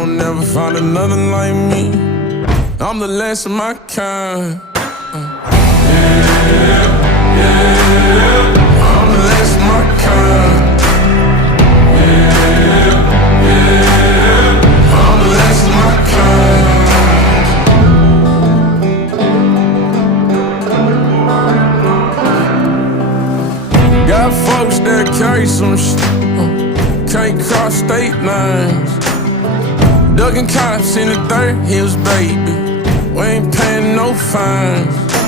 won't never find another like me. I'm the last of my kind. I'm the last of my kind. I'm the last of my kind. Got folks that carry some shit, can't cross state lines. Ducking cops in the dirt hills, baby. We ain't paying no fines.